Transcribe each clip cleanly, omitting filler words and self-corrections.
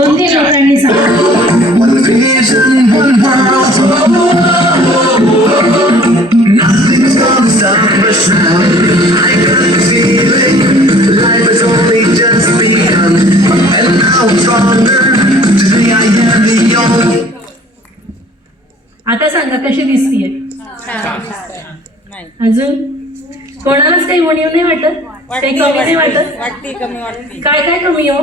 दोन तीन लोकांनी सांगा. One vision, one world. Nothing's gonna stop us now. I can feel it. Life has only just begun, and now I'm stronger. Today I am the only. आता सांगा कशी दिसतीये. अजून कोणालाच काही उणीव नाही वाटत, काही कमी नाही वाटत. वाटते कमी वाटते. काय काय कमी हो.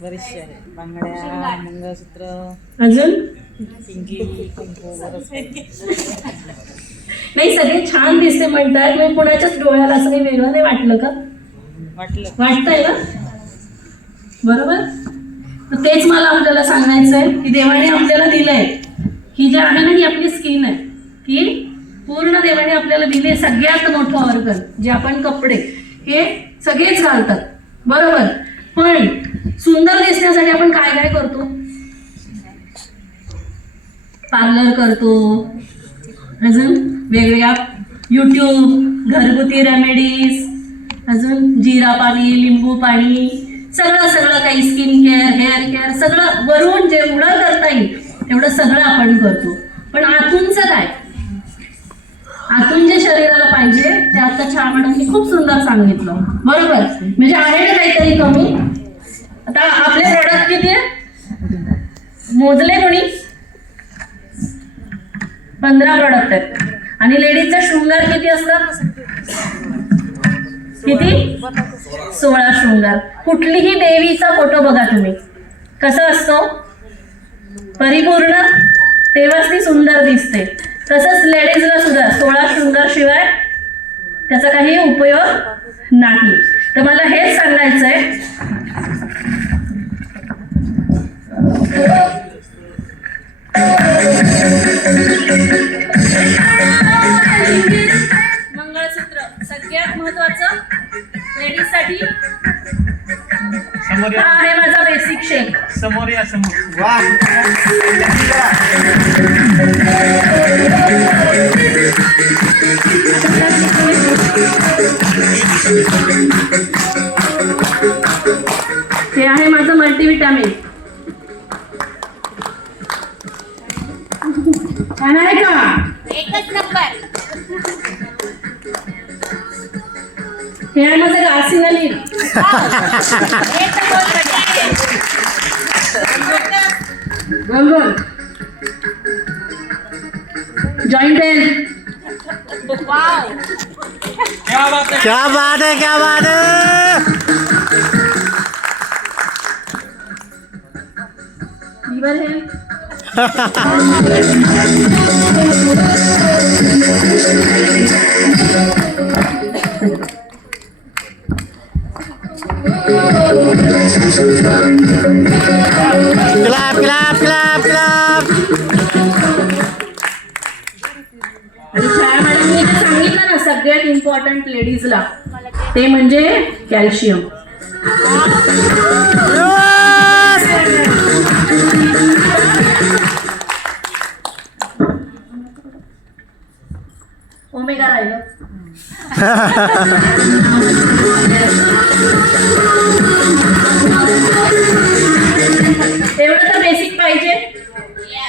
बरेचसे आहे. बांगड्या, मंगळसूत्र, अजून पिंकी, कुंकू, बरंच काही. नाही सगळे छान दिसते म्हणतात, मी कुणाच्याच डोळ्याला असं काही वेगळं नाही वाटलं का. वाटतंय ना बरोबर. तर तेच मला आपल्याला सांगायचं आहे की देवाने आपल्याला दिलंय, ही जी आहे ना ही आपली स्किन आहे, की पूर्ण देवाने आपल्याला दिले. सगळ्यात मोठं ऑर्गन जे आपण कपडे हे सगळेच घालतात बरोबर. पण सुंदर दिसण्यासाठी आपण काय काय करतो. पार्लर करतो, अजून वेगवेगळ्या यूट्यूब, घरगुती रेमेडीज, अजून जिरा पाणी, लिंबू पाणी, सगळं सगळं काही स्किन केअर, हेअर केअर, सगळं वरून जेवढं करता येईल तेवढं सगळं आपण करतो. पण आतूनचं काय, आतून जे शरीराला पाहिजे ते आता छान मॅडमनी खूप सुंदर सांगितलं बरोबर. म्हणजे आहे ना काहीतरी कमी. आता आपले प्रोडक्ट किती आहे मोजले कोणी. 15 प्रोडक्ट आहेत. आणि लेडीजचा शृंगार किती असतात, किती 16 शृंगार. कुठलीही देवीचा फोटो बघा तुम्ही, कसा असतो परिपूर्ण, तेव्हाच ती सुंदर दिसते. तसंच लेडीजला सुद्धा 16 शृंगार शिवाय त्याचा काही उपयोग नाही. तर मला हेच सांगायचं आहे, मंगळसूत्र सगळ्यात महत्वाचं लेडीजसाठी. हा आहे माझा बेसिक शेक. समोर या समोर. वा हे आहे माझं मल्टीविटामिन. छान आहे का. एकच नंबर. हे आहे माझं गार्सिनालिन. बोल बोल. Joint health. वाव. क्या बात है, क्या बात है, क्या बात है. Liver health. Clap clap clap clap. आणि छाया मॅडमनी जे सांगितलं ना सगळ्यात इम्पॉर्टंट लेडीजला, ते म्हणजे कॅल्शियम. ओमेगा राहिलं. एवढं तर बेसिक पाहिजे.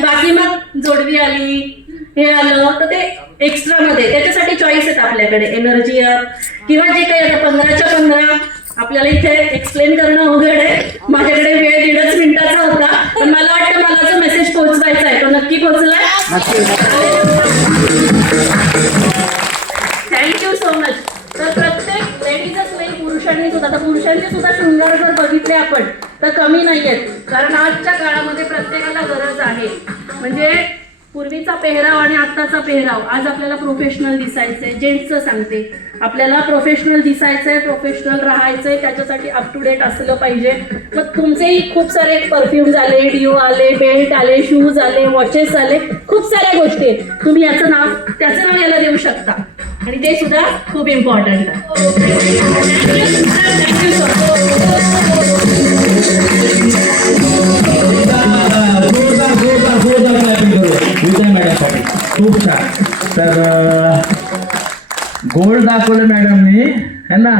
बाकी मग जोडवी आली, हे आलं तर ते एक्स्ट्रा मध्ये त्याच्यासाठी चॉईस आहेत आपल्याकडे. एनर्जी अप किंवा जे काही आता 15च्या 15 आपल्याला इथे एक्सप्लेन करणं अवघड आहे. माझ्याकडे वेळ 1.5 मिनिटाचा होता, पण मला वाटतं मला जो मेसेज पोहोचवायचा आहे तो नक्की पोहोचलाय. Thank you so much. तर प्रत्येक लेडीजच नाही, पुरुषांनी सुद्धा, आता पुरुषांचे सुद्धा शृंगार जर बघितले आपण तर कमी नाही आहेत. कारण आजच्या काळामध्ये प्रत्येकाला गरज आहे. म्हणजे पूर्वीचा पेहराव आणि आत्ताचा पेहराव, आज आपल्याला प्रोफेशनल दिसायचंय. जेंट्सचं सांगते, आपल्याला प्रोफेशनल दिसायचंय, प्रोफेशनल राहायचंय, त्याच्यासाठी अप टू डेट असलं पाहिजे. मग तुमचेही खूप सारे परफ्यूम्स आले, डिओ आले, बेल्ट आले, शूज आले, वॉचेस आले, खूप साऱ्या गोष्टी आहेत. तुम्ही याचं नाव त्याचं नाव याला देऊ शकता आणि ते सुद्धा खूप इम्पॉर्टंट आहे. Thank you so madam. खूप छान. तर गोल्ड दाखवलं मॅडमनी है ना.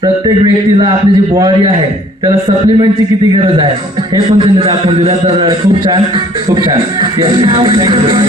प्रत्येक व्यक्तीला आपली जी बॉडी आहे त्याला सप्लिमेंटची किती गरज आहे हे पण त्यांनी दाखवून दिलं. तर खूप छान, खूप छान. Yes. Thank you.